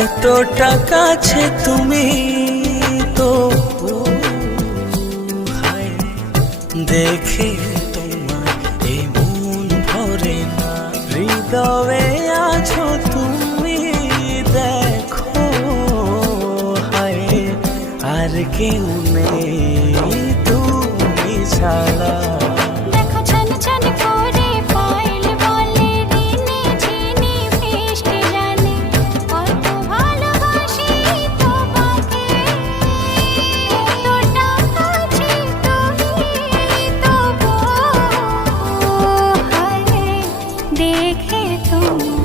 এতটা কাছে তুমি তো দেখে তোমার এই ভরে না। হৃদয়ে আছো তুমি, দেখো হায়, আর কেউ নেই তুমি ছাড়া। দেখে তুমি